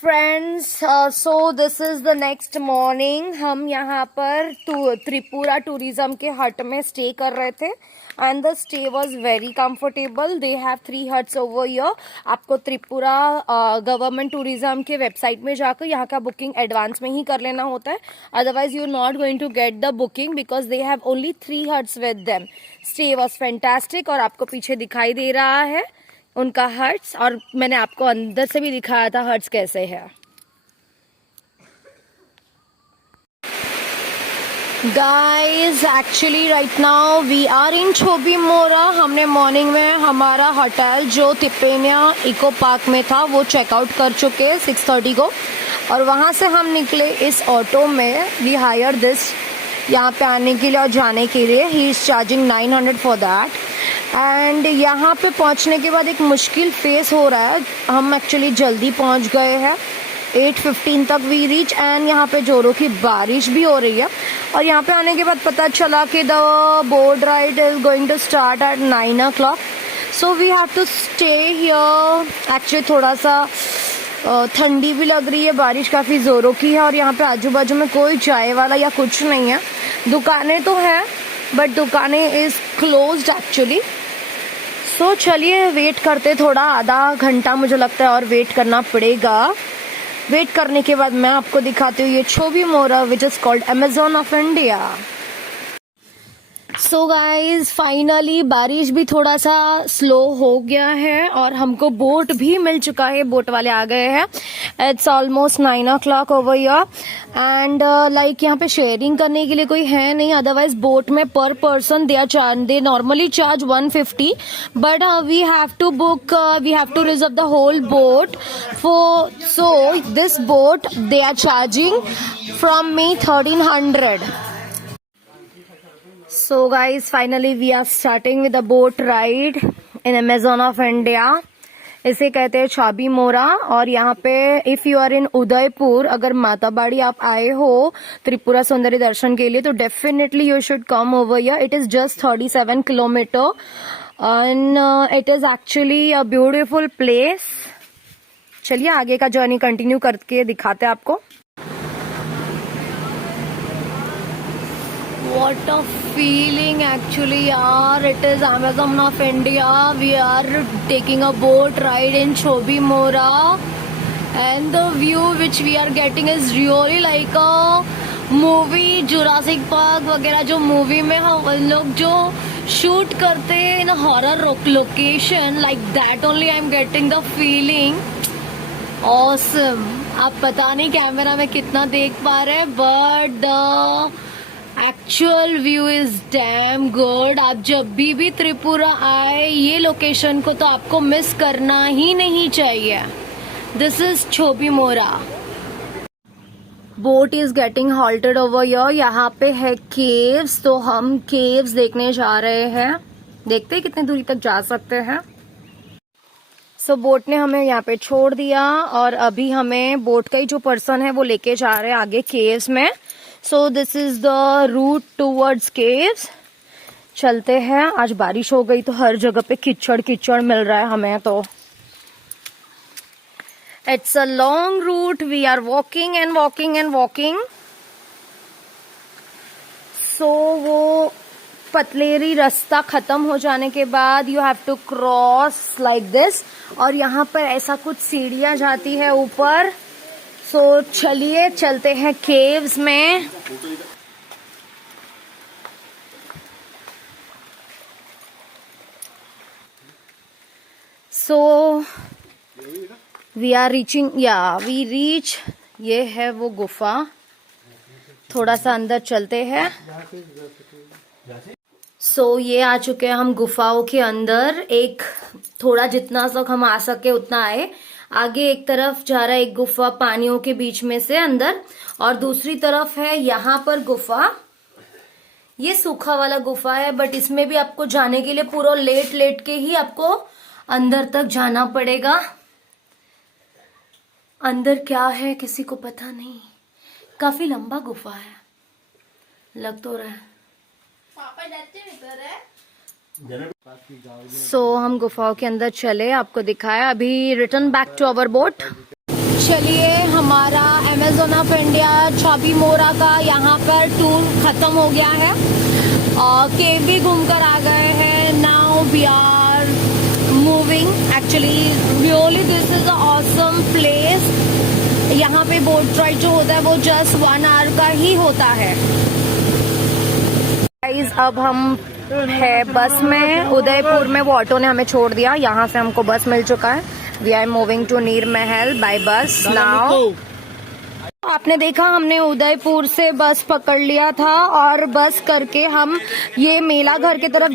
Friends so this is the next morning. हम यहाँ पर त्रिपुरा टूरिज्म के हट में स्टे कर रहे थे and the stay was very comfortable. They have 3 huts over here. आपको त्रिपुरा गवर्नमेंट टूरिज्म के वेबसाइट में जाकर यहाँ का बुकिंग एडवांस में ही कर लेना होता है, otherwise you are not going to get the booking because they have only 3 huts with them. Stay was fantastic और आपको पीछे दिखाई दे रहा है उनका हट्स, और मैंने आपको अंदर से भी दिखाया था हट्स कैसे है। Guys actually right now we are in छोबी मोरा। हमने मॉर्निंग में हमारा होटल जो तिप्पेनिया इको पार्क में था वो चेकआउट कर चुके 6:30 को, और वहाँ से हम निकले इस ऑटो में। वी हायर दिस यहाँ पे आने के लिए और जाने के लिए। He is charging 900 for that. And यहाँ पे पहुँचने के बाद एक मुश्किल फेस हो रहा है। हम एक्चुअली जल्दी पहुँच गए हैं, 8:15 तक वी रीच, एंड यहाँ पे जोरों की बारिश भी हो रही है। और यहाँ पे आने के बाद पता चला कि the boat ride is going to start at 9 o'clock, so we have to stay here. Actually थोड़ा सा ठंडी भी लग रही है, बारिश काफ़ी ज़ोरों की है, और यहाँ पे आजू बाजू में कोई चाय वाला या कुछ नहीं है। दुकानें तो हैं बट दुकानें इज़ क्लोज्ड एक्चुअली। सो चलिए वेट करते, थोड़ा आधा घंटा मुझे लगता है और वेट करना पड़ेगा। वेट करने के बाद मैं आपको दिखाती हूँ ये छोबी मोरा which is called Amazon of India. So guys finally बारिश भी थोड़ा सा स्लो हो गया है और हमको बोट भी मिल चुका है। बोट वाले आ गए हैं। It's almost 9 o'clock over here, and like यहाँ पे शेयरिंग करने के लिए कोई है नहीं। अदरवाइज बोट में per person they normally charge 150, but we have to book, we have to reserve the whole boat for, so this boat they are charging from me 1300. So guys, finally we are starting with the boat ride in Amazon of India. इसे कहते हैं छोबी मोरा। और यहाँ पे if you are in Udaipur, अगर माताबाड़ी आप आए हो त्रिपुरा सौंदर्य दर्शन के लिए, तो definitely you should come over here. It is just 37 kilometre and it is actually a beautiful place. चलिए आगे का जर्नी कंटिन्यू करके दिखाते हैं आपको. What a feeling actually yaar. It is Amazon of India. We are taking a boat ride in Chobi Mora, and the view which we are getting is really like a movie, Jurassic Park वगैरह जो movie में हम लोग जो shoot करते हैं in a horror location, like that only I'm getting the feeling. Awesome. आप पता नहीं कैमरा में कितना देख पा रहे हैं, but the actual view is damn good. आप जब भी त्रिपुरा आए ये लोकेशन को तो आपको मिस करना ही नहीं चाहिए. दिस इज छोबी मोरा. Boat is getting halted over here. यहाँ पे है केव्स, तो हम केव्स देखने जा रहे हैं. देखते हैं कितनी दूरी तक जा सकते हैं. सो बोट ने हमें यहाँ पे छोड़ दिया और अभी हमें बोट का ही जो पर्सन है वो लेके जा रहे हैं आगे केव्स में. So this is the route towards caves. चलते हैं. आज बारिश हो गई तो हर जगह पे कीचड़ कीचड़ मिल रहा है हमें तो. It's a long route. We are walking and walking and walking. So वो पतलेरी रास्ता खत्म हो जाने के बाद you have to cross like this. और यहाँ पर ऐसा कुछ सीढ़ियाँ जाती है ऊपर. सो चलिए चलते हैं केव्स में. So we are reaching, we reach. ये है वो गुफा. थोड़ा सा अंदर चलते हैं. सो ये आ चुके हैं हम गुफाओं के अंदर. एक थोड़ा जितना तक हम आ सके उतना आए. आगे एक तरफ जा रहा है एक गुफा पानियों के बीच में से अंदर, और दूसरी तरफ है यहाँ पर गुफा. ये सूखा वाला गुफा है, बट इसमें भी आपको जाने के लिए पूरा लेट लेट के ही आपको अंदर तक जाना पड़ेगा. अंदर क्या है किसी को पता नहीं. काफी लंबा गुफा है लग तो रहा है. सो हम गुफाओं के अंदर चले, आपको दिखाया. अभी return back to our boat. चलिए, हमारा अमेज़न ऑफ इंडिया छोबी मोरा का यहाँ पर टूर ख़त्म हो गया है और केव भी घूम कर आ गए हैं. Now we are moving. Actually really this is a awesome place. यहाँ पे बोट राइड जो होता है वो जस्ट 1 आवर का ही होता है. गाइस, अब हम है बस में. उदयपुर में वो ऑटो ने हमें छोड़ दिया. यहाँ से हमको बस मिल चुका है. वी आर मूविंग टू नीर महल बाय बस नाउ. आपने देखा हमने उदयपुर से बस पकड़ लिया था और बस करके हम ये मेला घर के तरफ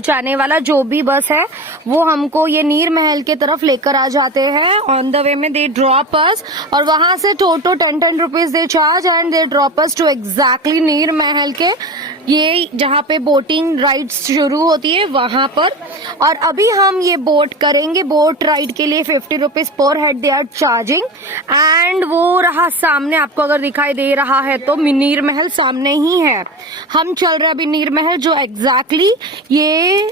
जाने वाला जो भी बस है वो हमको ये नीर महल के तरफ लेकर आ जाते हैं. ऑन द वे में दे ड्रॉप अस और वहां से टोटो 10 rupees they charge and they drop us to exactly Neer Mahal के ये जहाँ पे बोटिंग राइड्स शुरू होती है वहां पर. और अभी हम ये बोट करेंगे. बोट राइड के लिए 50 रुपीज पर head they are charging. And वो रहा सामने, आपको अगर दिखाई दे रहा है तो नीर महल सामने ही है. हम चल रहे अभी नीर महल, जो एग्जैक्टली ये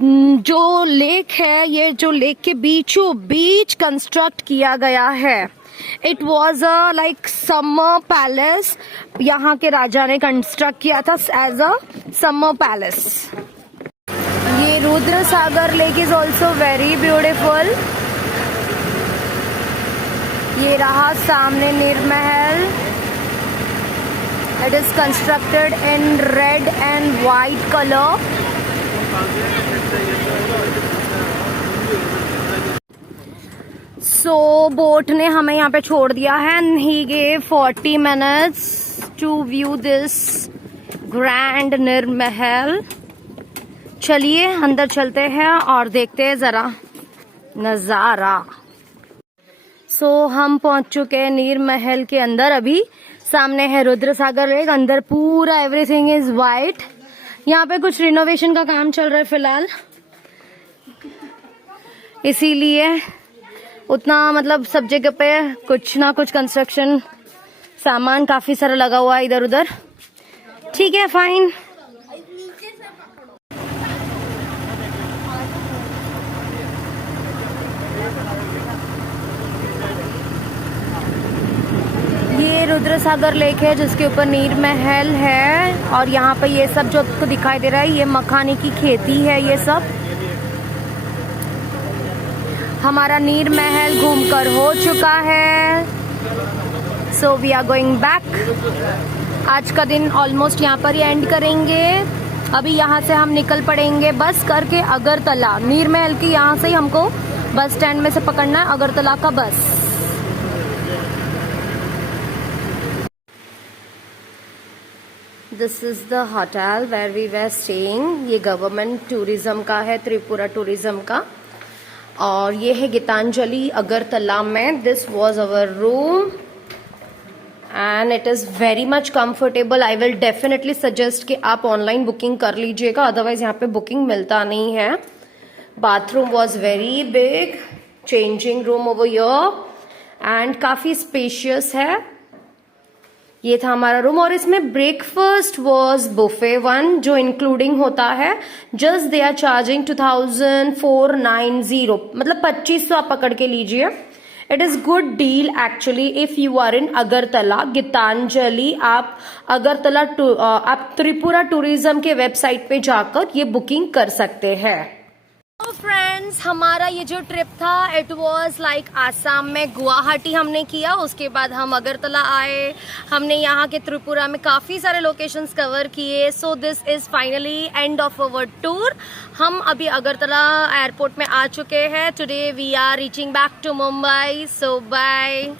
जो लेक है, ये जो लेक के बीचों बीच कंस्ट्रक्ट किया गया है. It was a like summer palace. यहाँ के राजा ने कंस्ट्रक्ट किया था एज अ समर पैलेस. ये Rudra Sagar lake is also very beautiful. ये रहा सामने Neer Mahal. It is constructed in red and white colour. So boat ने हमें यहाँ पे छोड़ दिया है and he gave 40 minutes to view this grand Neer Mahal. चलिए अंदर चलते हैं और देखते हैं जरा नजारा. सो हम पहुंच चुके हैं नीर महल के अंदर. अभी सामने है रुद्र सागर लेक. अंदर पूरा एवरीथिंग इज वाइट. यहाँ पे कुछ रिनोवेशन का काम चल रहा है फिलहाल, इसीलिए उतना मतलब सब जगह पे कुछ ना कुछ कंस्ट्रक्शन सामान काफी सारा लगा हुआ है इधर उधर. ठीक है, फाइन. ये रुद्र सागर लेक है जिसके ऊपर नीर महल है. और यहाँ पे ये सब जो आपको दिखाई दे रहा है ये मखाने की खेती है. ये सब हमारा नीर महल घूमकर हो चुका है. So we are going back. आज का दिन ऑलमोस्ट यहाँ पर ही एंड करेंगे. अभी यहाँ से हम निकल पड़ेंगे बस करके अगरतला. नीर महल की यहाँ से ही हमको बस स्टैंड में से पकड़ना है अगरतला का बस. This is the hotel where we were staying. ये गवर्नमेंट टूरिज्म का है, त्रिपुरा टूरिज्म का. और ये है गीतांजलि अगरतला में. This was our room and it is very much comfortable. I will definitely suggest कि आप ऑनलाइन बुकिंग कर लीजिएगा, अदरवाइज यहाँ पे बुकिंग मिलता नहीं है. Bathroom was very big, changing room over here and काफी स्पेशियस है. ये था हमारा रूम. और इसमें ब्रेकफास्ट वॉज बुफे वन जो इंक्लूडिंग होता है. जस्ट दे आर चार्जिंग 2490, मतलब 2500 आप पकड़ के लीजिए. It is good deal actually if you are in Agartala. Gitanjali आप अगरतला आप त्रिपुरा टूरिज्म के वेबसाइट पे जाकर ये बुकिंग कर सकते हैं. तो फ्रेंड्स, हमारा ये जो ट्रिप था इट वाज लाइक आसाम में गुवाहाटी हमने किया, उसके बाद हम अगरतला आए. हमने यहाँ के त्रिपुरा में काफ़ी सारे लोकेशंस कवर किए. So this is finally end of our tour. हम अभी अगरतला एयरपोर्ट में आ चुके हैं. Today we are reaching back to Mumbai. So bye.